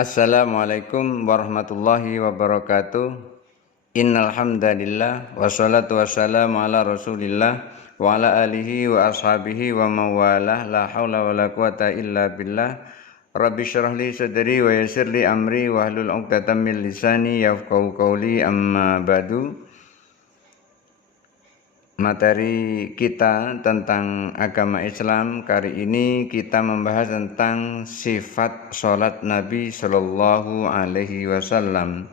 Assalamualaikum warahmatullahi wabarakatuh. Innal hamdalillah wassalatu wassalamu ala Rasulillah wa ala alihi wa ashabihi wa mawalah la haula wala quwata illa billah. Rabbi syrah li sadri wa yassir li amri wa hlul 'uqdatam min lisani yafqahu qawli, amma ba'du. Materi kita tentang agama Islam kali ini kita membahas tentang sifat sholat Nabi Shallallahu Alaihi Wasallam.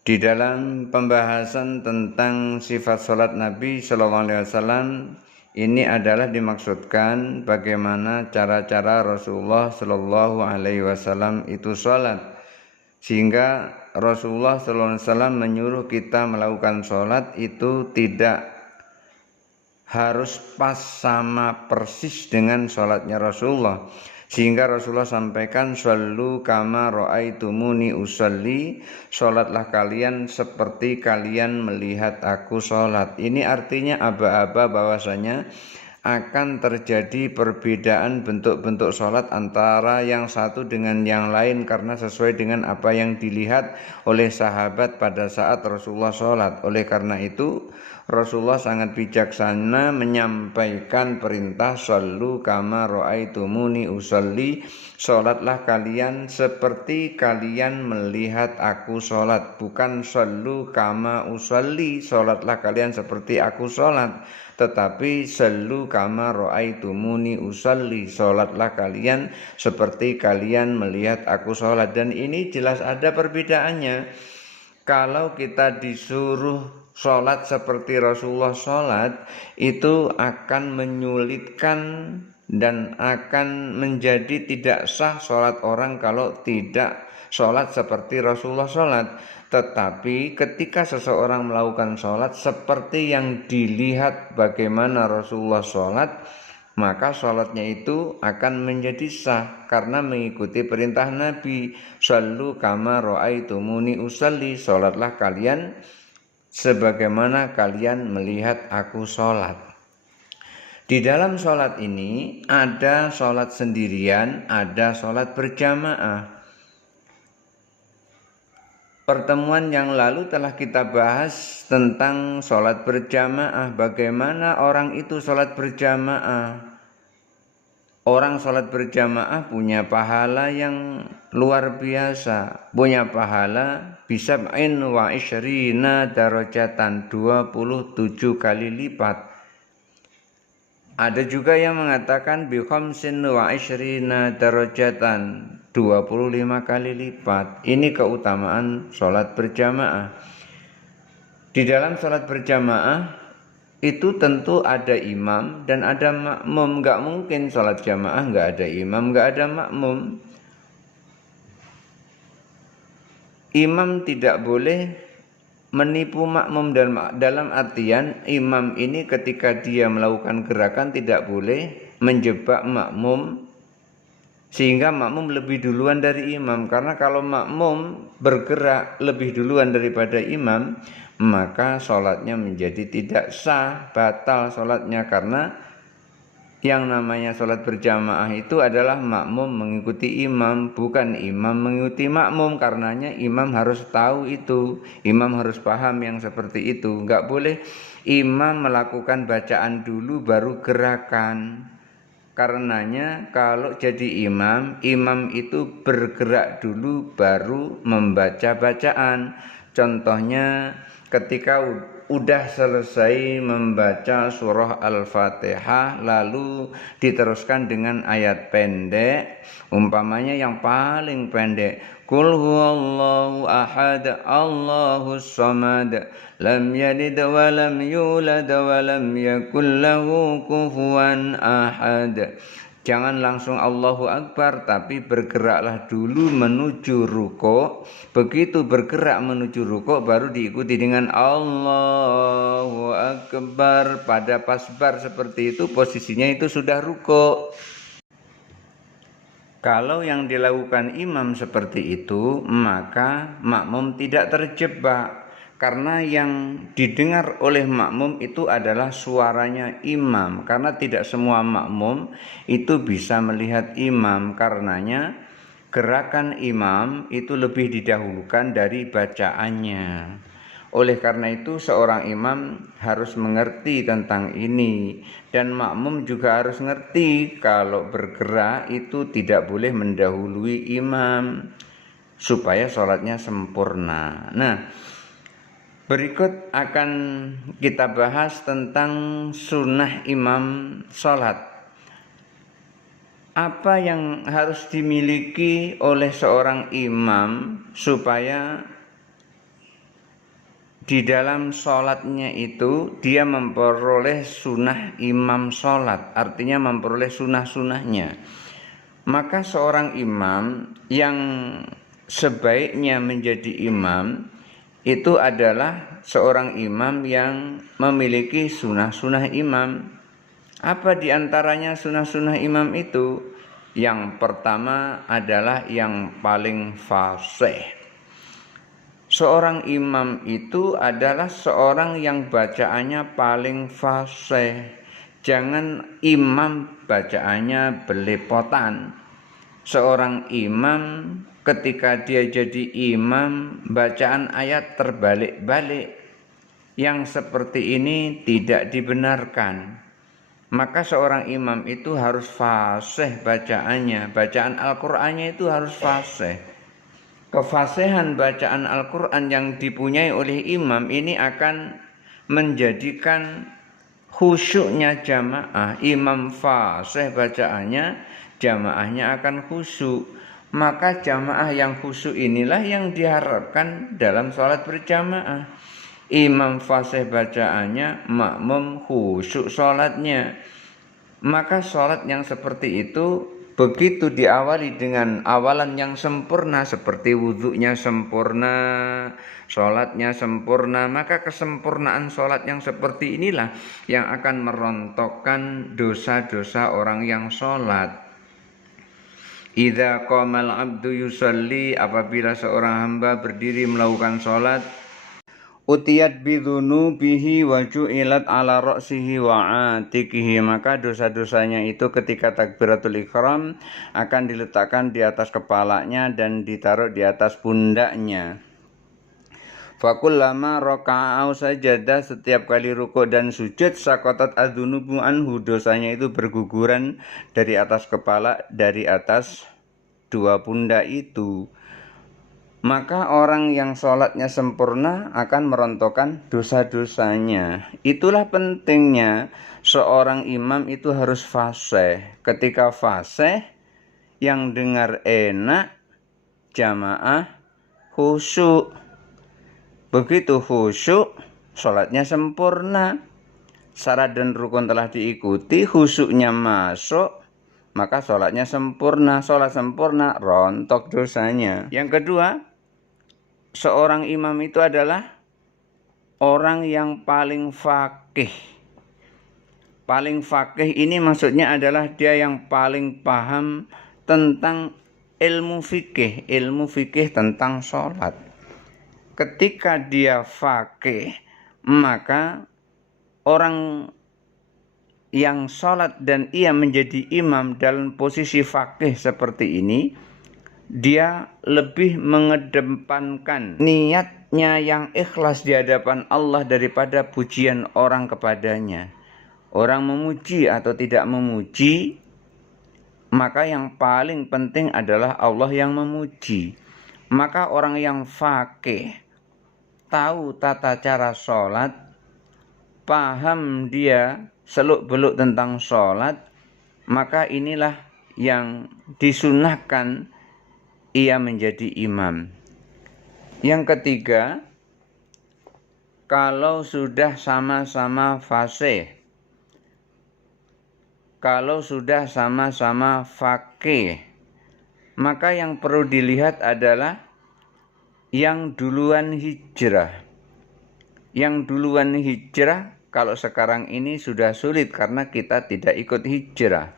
Di dalam pembahasan tentang sifat sholat Nabi Shallallahu Alaihi Wasallam ini adalah dimaksudkan bagaimana cara-cara Rasulullah Shallallahu Alaihi Wasallam itu sholat, sehingga Rasulullah Shallallahu Alaihi Wasallam menyuruh kita melakukan sholat itu tidak harus pas sama persis dengan sholatnya Rasulullah, sehingga Rasulullah sampaikan shollu kama ra'aitumuni usolli, sholatlah kalian seperti kalian melihat aku sholat. Ini artinya aba-aba bahwasanya akan terjadi perbedaan bentuk-bentuk sholat antara yang satu dengan yang lain karena sesuai dengan apa yang dilihat oleh sahabat pada saat Rasulullah sholat. Oleh karena itu Rasulullah sangat bijaksana menyampaikan perintah shollu kama ra'aitumuni usolli, sholatlah kalian seperti kalian melihat aku sholat, bukan shollu kama usolli, sholatlah kalian seperti aku sholat, tetapi shollu kama ra'aitumuni usolli, sholatlah kalian seperti kalian melihat aku sholat. Dan ini jelas ada perbedaannya. Kalau kita disuruh sholat seperti Rasulullah sholat, itu akan menyulitkan dan akan menjadi tidak sah sholat orang kalau tidak sholat seperti Rasulullah sholat. Tetapi ketika seseorang melakukan sholat seperti yang dilihat bagaimana Rasulullah sholat, maka sholatnya itu akan menjadi sah karena mengikuti perintah Nabi, shollu kama ra'aitumuni usolli, sholatlah kalian sebagaimana kalian melihat aku sholat. Di dalam sholat ini ada sholat sendirian, ada sholat berjamaah. Pertemuan yang lalu telah kita bahas tentang sholat berjamaah, bagaimana orang itu sholat berjamaah. Orang sholat berjamaah punya pahala yang luar biasa, punya pahala bisab'in wa isyrina darajatan, 27 kali lipat. Ada juga yang mengatakan bi khamsin wa isyrina darajatan, 25 kali lipat. Ini keutamaan sholat berjamaah. Di dalam sholat berjamaah itu tentu ada imam dan ada makmum. Nggak mungkin sholat jamaah nggak ada imam, nggak ada makmum. Imam tidak boleh menipu makmum, dalam artian imam ini ketika dia melakukan gerakan tidak boleh menjebak makmum sehingga makmum lebih duluan dari imam. Karena kalau makmum bergerak lebih duluan daripada imam, maka sholatnya menjadi tidak sah, batal sholatnya. Karena yang namanya sholat berjamaah itu adalah makmum mengikuti imam, bukan imam mengikuti makmum. Karenanya imam harus tahu itu, imam harus paham yang seperti itu. Enggak boleh imam melakukan bacaan dulu baru gerakan. Karenanya kalau jadi imam, imam itu bergerak dulu baru membaca bacaan. Contohnya ketika udah selesai membaca surah Al-Fatihah lalu diteruskan dengan ayat pendek, umpamanya yang paling pendek, Qul huwallahu ahad Allahus samad lam yalid wa lam yulad wa lam yakul lahu kufuwan ahad. Jangan langsung Allahu Akbar, tapi bergeraklah dulu menuju rukuk. Begitu bergerak menuju rukuk baru diikuti dengan Allahu Akbar. Pada pasbar seperti itu posisinya itu sudah rukuk. Kalau yang dilakukan imam seperti itu, maka makmum tidak terjebak. Karena yang didengar oleh makmum itu adalah suaranya imam. Karena tidak semua makmum itu bisa melihat imam. Karenanya gerakan imam itu lebih didahulukan dari bacaannya. Oleh karena itu seorang imam harus mengerti tentang ini, dan makmum juga harus ngerti kalau bergerak itu tidak boleh mendahului imam supaya sholatnya sempurna. Nah, berikut akan kita bahas tentang sunnah imam sholat. Apa yang harus dimiliki oleh seorang imam supaya di dalam sholatnya itu dia memperoleh sunnah imam sholat, artinya memperoleh sunnah-sunnahnya. Maka seorang imam yang sebaiknya menjadi imam itu adalah seorang imam yang memiliki sunnah-sunnah imam. Apa diantaranya sunnah-sunnah imam itu? Yang pertama adalah yang paling fasih. Seorang imam itu adalah seorang yang bacaannya paling fasih. Jangan imam bacaannya belepotan. Seorang imam ketika dia jadi imam bacaan ayat terbalik-balik. Yang seperti ini tidak dibenarkan. Maka seorang imam itu harus fasih bacaannya. Bacaan Al-Qur'annya itu harus fasih. Kefasihan bacaan Al-Quran yang dipunyai oleh imam ini akan menjadikan khusyuknya jamaah. Imam fasih bacaannya, jamaahnya akan khusyuk. Maka jamaah yang khusyuk inilah yang diharapkan dalam sholat berjamaah. Imam fasih bacaannya, makmum khusyuk sholatnya. Maka sholat yang seperti itu begitu diawali dengan awalan yang sempurna seperti wudhunya sempurna, sholatnya sempurna, maka kesempurnaan sholat yang seperti inilah yang akan merontokkan dosa-dosa orang yang sholat. Idza qamal abdu yusalli, apabila seorang hamba berdiri melakukan sholat, utiyat bidzunubihi wa ju'ilat ala ra'sihi wa atikihi, maka dosa-dosanya itu ketika takbiratul ihram akan diletakkan di atas kepalanya dan ditaruh di atas pundaknya. Fakullama raka'a aw sajada, setiap kali rukuk dan sujud, sakotat adzunubu anhu, dosanya itu berguguran dari atas kepala, dari atas dua pundak itu. Maka orang yang sholatnya sempurna akan merontokkan dosa-dosanya. Itulah pentingnya seorang imam itu harus fasih. Ketika fasih, yang dengar enak, jamaah khusyuk. Begitu khusyuk, sholatnya sempurna. Syarat dan rukun telah diikuti, khusyuknya masuk, maka sholatnya sempurna. Sholat sempurna, rontok dosanya. Yang kedua, seorang imam itu adalah orang yang paling faqih. Paling faqih ini maksudnya adalah dia yang paling paham tentang ilmu fikih tentang sholat. Ketika dia faqih, maka orang yang sholat dan ia menjadi imam dalam posisi faqih seperti ini, dia lebih mengedepankan niatnya yang ikhlas di hadapan Allah daripada pujian orang kepadanya. Orang memuji atau tidak memuji, maka yang paling penting adalah Allah yang memuji. Maka orang yang faqih, tahu tata cara sholat, paham dia seluk-beluk tentang sholat, maka inilah yang disunahkan ia menjadi imam. Yang ketiga, kalau sudah sama-sama fasih, kalau sudah sama-sama faqih, maka yang perlu dilihat adalah yang duluan hijrah. Yang duluan hijrah kalau sekarang ini sudah sulit karena kita tidak ikut hijrah.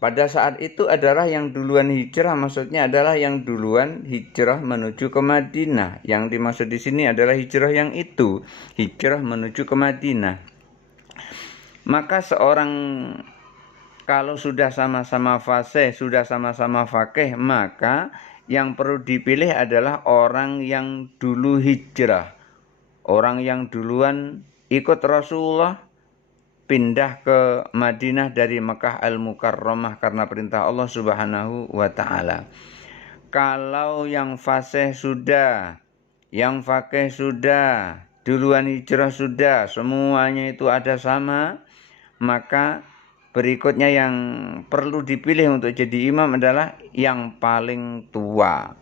Pada saat itu adalah yang duluan hijrah, maksudnya adalah yang duluan hijrah menuju ke Madinah. Yang dimaksud di sini adalah hijrah yang itu, hijrah menuju ke Madinah. Maka seorang Kalau sudah sama-sama fasih, sudah sama-sama faqih, maka yang perlu dipilih adalah orang yang dulu hijrah. Orang yang duluan ikut Rasulullah pindah ke Madinah dari Mekah Al-Mukarramah karena perintah Allah Subhanahu wa taala. Kalau yang fasih sudah, yang faqih sudah, duluan hijrah sudah, semuanya itu ada sama, maka berikutnya yang perlu dipilih untuk jadi imam adalah yang paling tua.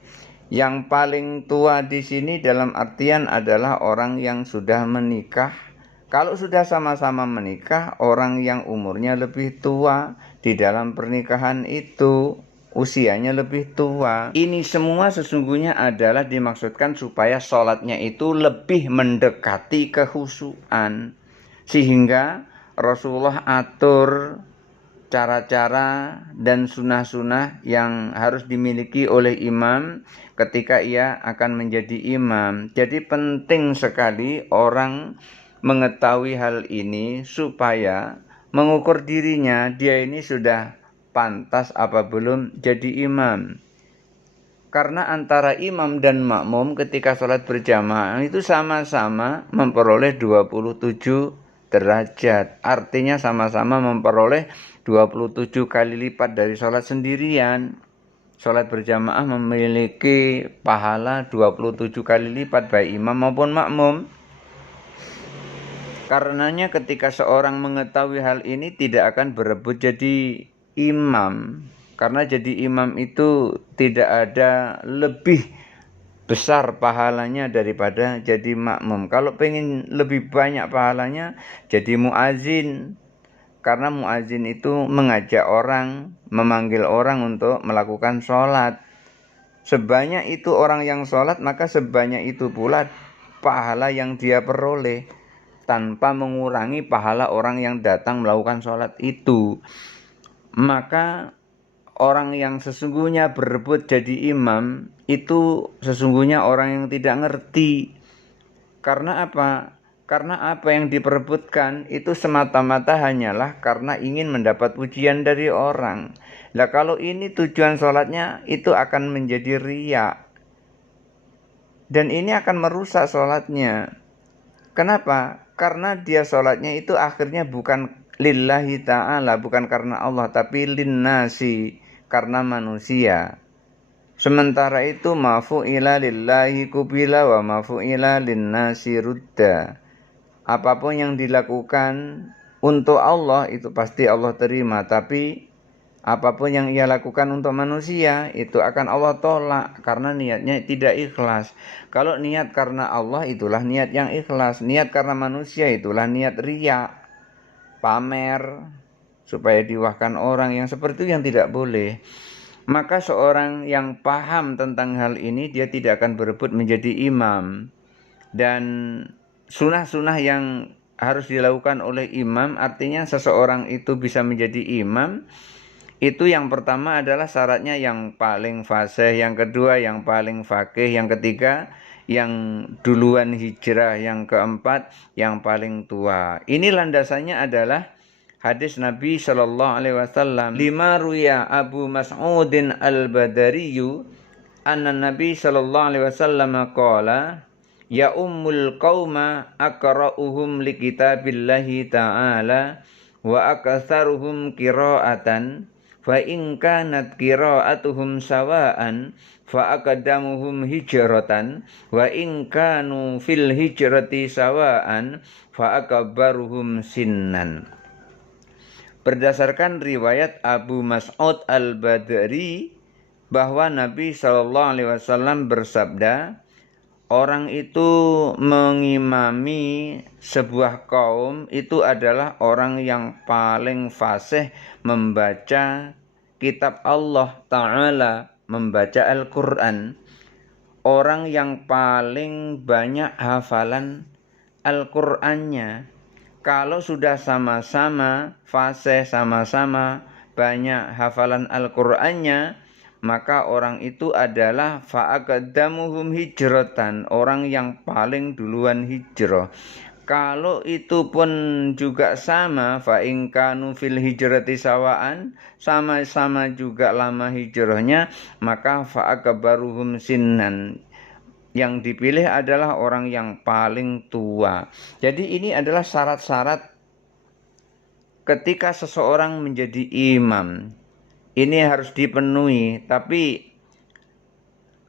Yang paling tua di sini dalam artian adalah orang yang sudah menikah. Kalau sudah sama-sama menikah, orang yang umurnya lebih tua di dalam pernikahan itu usianya lebih tua. Ini semua sesungguhnya adalah dimaksudkan supaya sholatnya itu lebih mendekati kekhusyuan, sehingga Rasulullah atur cara-cara dan sunah-sunah yang harus dimiliki oleh imam ketika ia akan menjadi imam. Jadi penting sekali orang mengetahui hal ini supaya mengukur dirinya, dia ini sudah pantas apa belum jadi imam. Karena antara imam dan makmum ketika sholat berjamaah itu sama-sama memperoleh 27 derajat. Artinya sama-sama memperoleh 27 kali lipat dari sholat sendirian. Sholat berjamaah memiliki pahala 27 kali lipat baik imam maupun makmum. Karenanya ketika seorang mengetahui hal ini tidak akan berebut jadi imam. Karena jadi imam itu tidak ada lebih besar pahalanya daripada jadi makmum. Kalau pengen lebih banyak pahalanya, jadi muazin. Karena muazin itu mengajak orang, memanggil orang untuk melakukan sholat. Sebanyak itu orang yang sholat, maka sebanyak itu pula pahala yang dia peroleh, tanpa mengurangi pahala orang yang datang melakukan sholat itu. Maka orang yang sesungguhnya berebut jadi imam itu sesungguhnya orang yang tidak ngerti. Karena apa? Karena apa yang diperebutkan itu semata-mata hanyalah karena ingin mendapat pujian dari orang. Nah kalau ini tujuan sholatnya itu akan menjadi riya. Dan ini akan merusak sholatnya. Kenapa? Karena dia sholatnya itu akhirnya bukan lillahi ta'ala, bukan karena Allah, tapi linnasi, karena manusia. Sementara itu mafu'ila lillahi kubila wa mafu'ila linnasi rudda. Apapun yang dilakukan untuk Allah itu pasti Allah terima, tapi apapun yang ia lakukan untuk manusia itu akan Allah tolak karena niatnya tidak ikhlas. Kalau niat karena Allah itulah niat yang ikhlas, niat karena manusia itulah niat riya, pamer supaya diwahkan orang, yang seperti itu yang tidak boleh. Maka seorang yang paham tentang hal ini dia tidak akan berebut menjadi imam. Dan sunah-sunah yang harus dilakukan oleh imam, artinya seseorang itu bisa menjadi imam, itu yang pertama adalah syaratnya yang paling fasih, yang kedua yang paling faqih, yang ketiga yang duluan hijrah, yang keempat yang paling tua. Ini landasannya adalah hadis Nabi sallallahu alaihi wasallam, lima ruya Abu Mas'udin al-Badariyu anna Nabi sallallahu alaihi wasallam qala ya ummul qauma aqra'uhum li kitabillahi ta'ala wa akatsaruhum qira'atan fa in kanat qira'atuhum sawa'an fa aqdamuhum hijratan wa in kanu fil hijrati sawa'an fa akbaruhum sinnan. Berdasarkan riwayat Abu Mas'ud al-Badri bahwa Nabi SAW bersabda, orang itu mengimami sebuah kaum itu adalah orang yang paling fasih membaca kitab Allah Ta'ala, membaca Al-Quran. Orang yang paling banyak hafalan Al-Qurannya. Kalau sudah sama-sama fasih, sama-sama banyak hafalan Al-Qurannya, maka orang itu adalah fa'aqdamuhum hijratan, orang yang paling duluan hijrah. Kalau itu pun juga sama, fa in kanu fil hijrati sawaan, sama-sama juga lama hijrahnya, maka fa akbaruhum sinnan. Yang dipilih adalah orang yang paling tua. Jadi ini adalah syarat-syarat ketika seseorang menjadi imam. Ini harus dipenuhi, tapi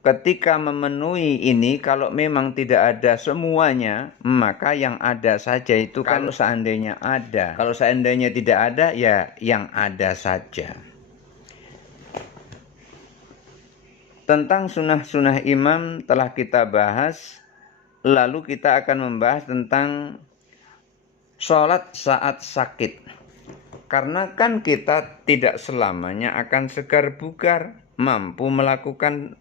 ketika memenuhi ini, kalau memang tidak ada semuanya, maka yang ada saja itu kan kalau seandainya ada. Kalau seandainya tidak ada, ya yang ada saja. Tentang sunnah-sunnah imam telah kita bahas, lalu kita akan membahas tentang sholat saat sakit. Karena kan kita tidak selamanya akan segar bugar, mampu melakukan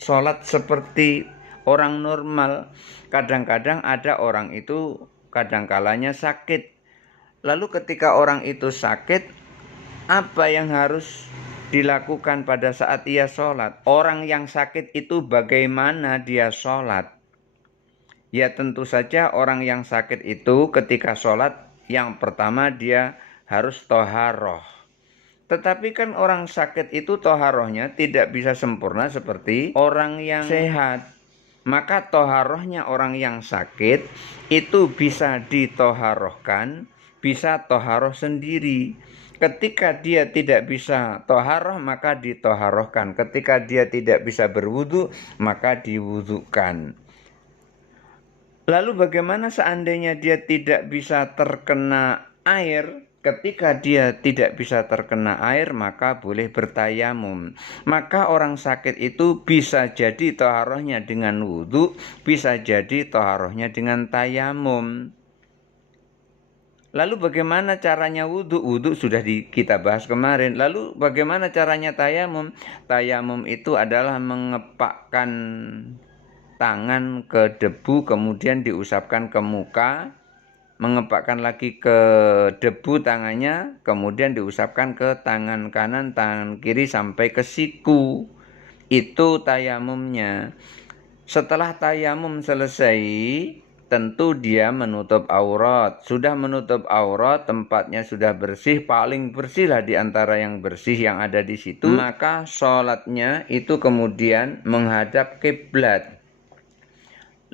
sholat seperti orang normal. Kadang-kadang ada orang itu kadang-kalanya sakit. Lalu ketika orang itu sakit, apa yang harus dilakukan pada saat ia sholat? Orang yang sakit itu bagaimana dia sholat? Ya tentu saja orang yang sakit itu ketika sholat, yang pertama dia harus toharoh. Tetapi kan orang sakit itu toharohnya tidak bisa sempurna seperti orang yang sehat. Maka toharohnya orang yang sakit itu bisa ditoharohkan, bisa toharoh sendiri. Ketika dia tidak bisa toharoh, maka ditoharohkan. Ketika dia tidak bisa berwudu, maka diwudukan. Lalu bagaimana seandainya dia tidak bisa terkena air? Ketika dia tidak bisa terkena air, maka boleh bertayamum. Maka orang sakit itu bisa jadi toharohnya dengan wudhu, bisa jadi toharohnya dengan tayamum. Lalu bagaimana caranya wudhu? Wudhu sudah kita bahas kemarin. Lalu bagaimana caranya tayamum? Tayamum itu adalah mengepakkan tangan ke debu, kemudian diusapkan ke muka, mengepakkan lagi ke debu tangannya, kemudian diusapkan ke tangan kanan, tangan kiri sampai ke siku. Itu tayamumnya. Setelah tayamum selesai, tentu dia menutup aurat. Sudah menutup aurat, tempatnya sudah bersih, paling bersih lah di antara yang bersih yang ada di situ. Maka sholatnya itu kemudian menghadap kiblat.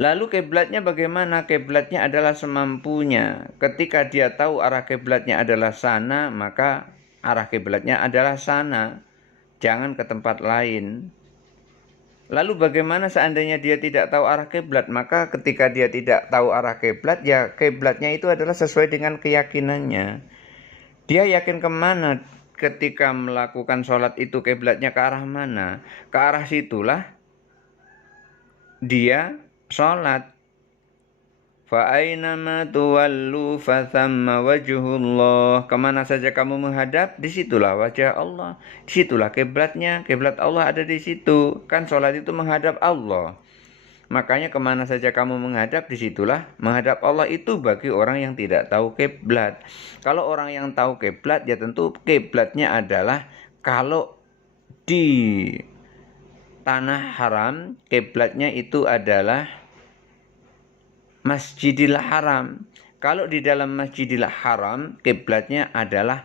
Lalu kiblatnya bagaimana? Kiblatnya adalah semampunya. Ketika dia tahu arah kiblatnya adalah sana, maka arah kiblatnya adalah sana. Jangan ke tempat lain. Lalu bagaimana seandainya dia tidak tahu arah kiblat? Maka ketika dia tidak tahu arah kiblat, ya kiblatnya itu adalah sesuai dengan keyakinannya. Dia yakin kemana ketika melakukan sholat itu, kiblatnya ke arah mana? Ke arah situlah dia sholat. Fa'ainama tuwallu fathamma wajhullah. Kemana saja kamu menghadap, disitulah wajah Allah. Disitulah kiblatnya, kiblat Allah ada di situ. Kan sholat itu menghadap Allah. Makanya kemana saja kamu menghadap, disitulah menghadap Allah. Itu bagi orang yang tidak tahu kiblat. Kalau orang yang tahu kiblat, ya tentu kiblatnya adalah kalau di tanah haram, kiblatnya itu adalah Masjidil Haram. Kalau di dalam Masjidil Haram, kiblatnya adalah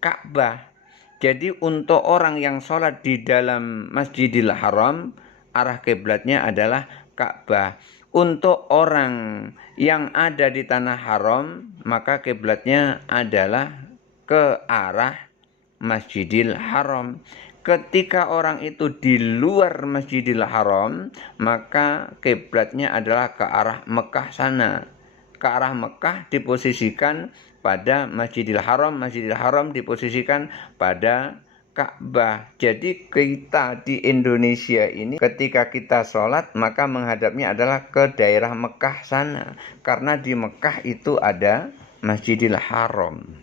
Ka'bah. Jadi untuk orang yang sholat di dalam Masjidil Haram, arah kiblatnya adalah Ka'bah. Untuk orang yang ada di tanah haram, maka kiblatnya adalah ke arah Masjidil Haram. Ketika orang itu di luar Masjidil Haram, maka kiblatnya adalah ke arah Mekah sana. Ke arah Mekah diposisikan pada Masjidil Haram, Masjidil Haram diposisikan pada Ka'bah. Jadi kita di Indonesia ini ketika kita sholat, maka menghadapnya adalah ke daerah Mekah sana. Karena di Mekah itu ada Masjidil Haram.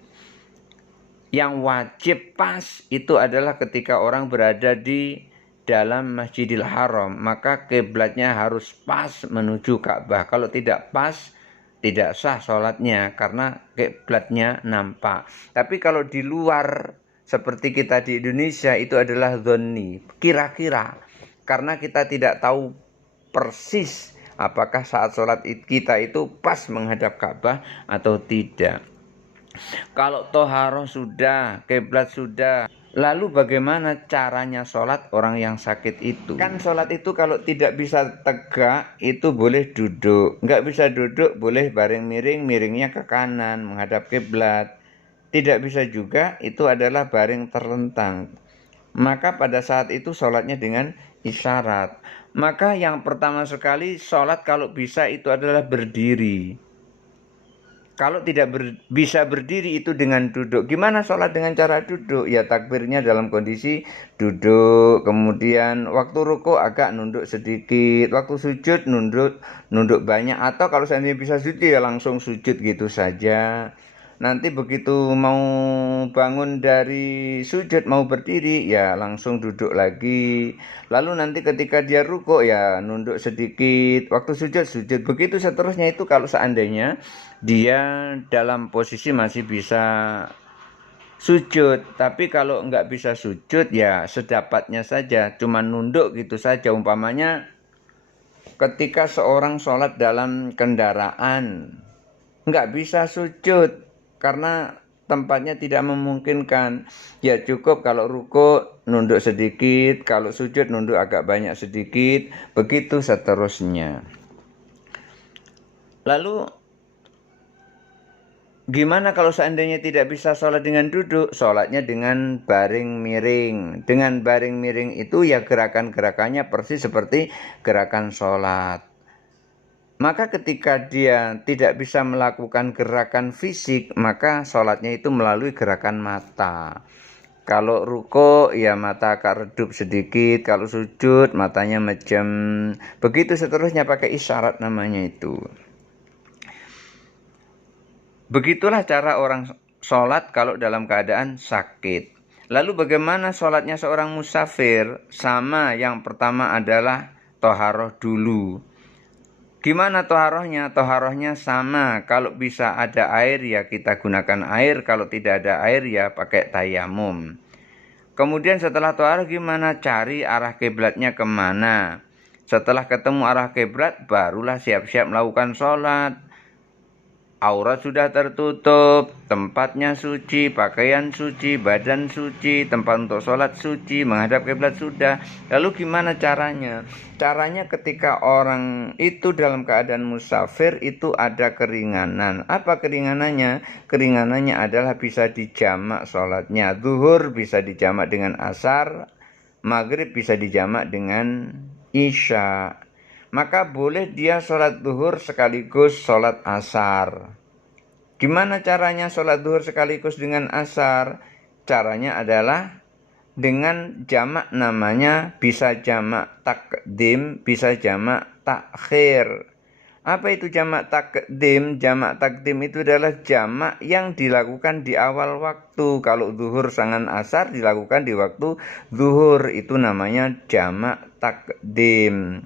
Yang wajib pas itu adalah ketika orang berada di dalam Masjidil Haram, maka kiblatnya harus pas menuju Ka'bah. Kalau tidak pas, tidak sah sholatnya karena kiblatnya nampak. Tapi kalau di luar seperti kita di Indonesia, itu adalah dhonni, kira-kira. Karena kita tidak tahu persis apakah saat sholat kita itu pas menghadap Ka'bah atau tidak. Kalau toharoh sudah, kiblat sudah, lalu bagaimana caranya sholat orang yang sakit itu? Kan sholat itu kalau tidak bisa tegak, itu boleh duduk. Nggak bisa duduk, boleh baring miring, miringnya ke kanan, menghadap kiblat. Tidak bisa juga, itu adalah baring terlentang. Maka pada saat itu sholatnya dengan isyarat. Maka yang pertama sekali sholat kalau bisa itu adalah berdiri. Kalau tidak bisa berdiri itu dengan duduk. Gimana sholat dengan cara duduk? Ya takbirnya dalam kondisi duduk. Kemudian waktu ruku agak nunduk sedikit. Waktu sujud nunduk banyak. Atau kalau seandainya bisa sujud ya langsung sujud gitu saja. Nanti begitu mau bangun dari sujud, mau berdiri, ya langsung duduk lagi. Lalu nanti ketika dia ruku, ya nunduk sedikit. Waktu sujud. Begitu seterusnya itu kalau seandainya dia dalam posisi masih bisa sujud. Tapi kalau nggak bisa sujud, ya sedapatnya saja. Cuma nunduk gitu saja. Umpamanya ketika seorang sholat dalam kendaraan, nggak bisa sujud karena tempatnya tidak memungkinkan, ya cukup kalau ruku nunduk sedikit, kalau sujud nunduk agak banyak sedikit, begitu seterusnya. Lalu gimana kalau seandainya tidak bisa sholat dengan duduk? Sholatnya dengan baring miring. Dengan baring miring itu ya gerakan-gerakannya persis seperti gerakan sholat. Maka ketika dia tidak bisa melakukan gerakan fisik, maka sholatnya itu melalui gerakan mata. Kalau ruko ya mata agak redup sedikit, kalau sujud matanya mejem. Begitu seterusnya pakai isyarat namanya itu. Begitulah cara orang sholat kalau dalam keadaan sakit. Lalu bagaimana sholatnya seorang musafir? Sama, yang pertama adalah toharoh dulu. Gimana toharohnya? Toharohnya sama. Kalau bisa ada air ya kita gunakan air. Kalau tidak ada air ya pakai tayamum. Kemudian setelah toharoh gimana? Cari arah kiblatnya kemana. Setelah ketemu arah kiblat barulah siap-siap melakukan sholat. Aurat sudah tertutup, tempatnya suci, pakaian suci, badan suci, tempat untuk sholat suci, menghadap kiblat sudah. Lalu gimana caranya? Caranya ketika orang itu dalam keadaan musafir itu ada keringanan. Apa keringanannya? Keringanannya adalah bisa dijamak sholatnya. Zuhur bisa dijamak dengan asar, maghrib bisa dijamak dengan isya. Maka boleh dia sholat zuhur sekaligus sholat asar. Gimana caranya sholat zuhur sekaligus dengan asar? Caranya adalah dengan jamak, namanya bisa jamak takdim, bisa jamak takhir. Apa itu jamak takdim? Jamak takdim itu adalah jamak yang dilakukan di awal waktu. Kalau zuhur sangan asar dilakukan di waktu zuhur, itu namanya jamak takdim.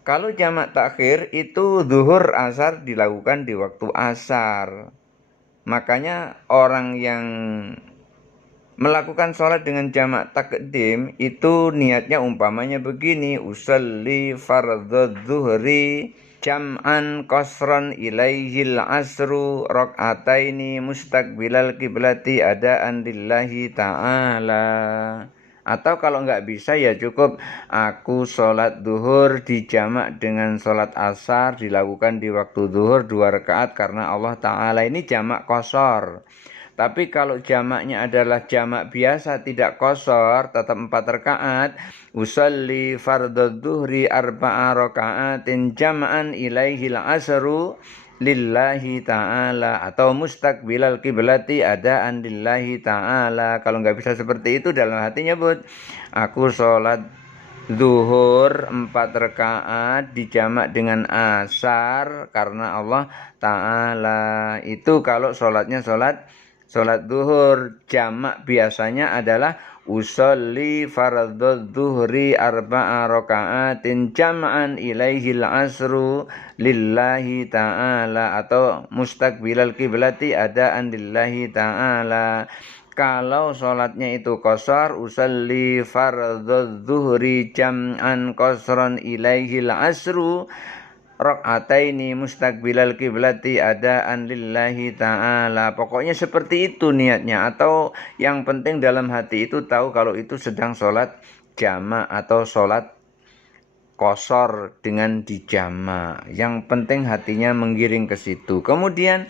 Kalau jamak takhir itu zuhur asar dilakukan di waktu asar. Makanya orang yang melakukan sholat dengan jamak takdim itu niatnya umpamanya begini: usalli fardhu zuhri jam'an qasran ilaihil asru rakaataini mustaqbilal kiblati adaan lillahi ta'ala. Atau kalau nggak bisa ya cukup aku sholat zuhur dijamak dengan sholat asar, dilakukan di waktu zuhur 2 rakaat karena Allah Ta'ala. Ini jamak qashar. Tapi kalau jamaknya adalah jamak biasa tidak qashar, tetap 4 rakaat. Usalli fardhu zuhri 4 rakaatin jam'an ilaihil asru lillahi ta'ala, atau mustaqbilal kiblati adaan lillahi ta'ala. Kalau nggak bisa seperti itu, dalam hatinya nyebut aku sholat zuhur 4 rakaat dijamak dengan asar karena Allah Ta'ala. Itu kalau sholatnya sholat zuhur. Jamak biasanya adalah usolli fardhu zuhri 4 rakaatin jam'an ilaihil asru lillahi ta'ala, atau mustaqbilal kiblati adaan lillahi ta'ala. Kalau sholatnya itu qashar, usalli fardhu dzuhri jam'an qasran ilaihil asru rak'ataini mustaqbilal kiblati adaan lillahi ta'ala. Pokoknya seperti itu niatnya, atau yang penting dalam hati itu tahu kalau itu sedang sholat jama atau sholat qashar dengan dijama. Yang penting hatinya menggiring ke situ. Kemudian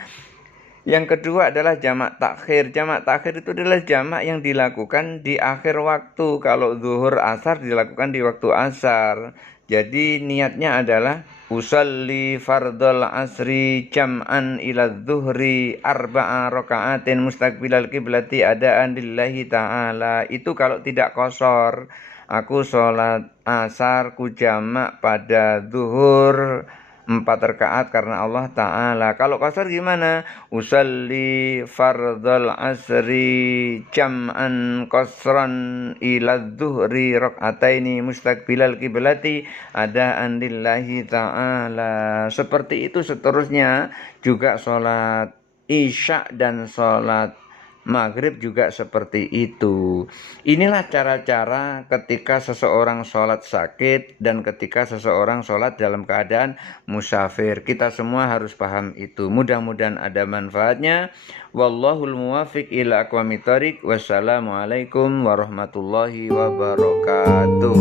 yang kedua adalah jamak takhir. Jamak takhir itu adalah jamak yang dilakukan di akhir waktu. Kalau zuhur asar dilakukan di waktu asar. Jadi niatnya adalah usalli fardhal asri jam'an ila zuhri arba'a raka'atin mustaqbilal kiblati adaan lillahi ta'ala. Itu kalau tidak qashar. Aku sholat asar ku jamak pada zuhur 4 rakaat karena Allah Ta'ala. Kalau qashar gimana? Usalli fardhal asri jam'an qasran ila dhuhri rak'ataini mustaqbilal kiblati adaan lillahi ta'ala. Seperti itu seterusnya. Juga sholat isya dan sholat maghrib juga seperti itu. Inilah cara-cara ketika seseorang sholat sakit dan ketika seseorang sholat dalam keadaan musafir. Kita semua harus paham itu. Mudah-mudahan ada manfaatnya. Wallahul muwafiq ila aqwamit thoriq. Wassalamualaikum warahmatullahi wabarakatuh.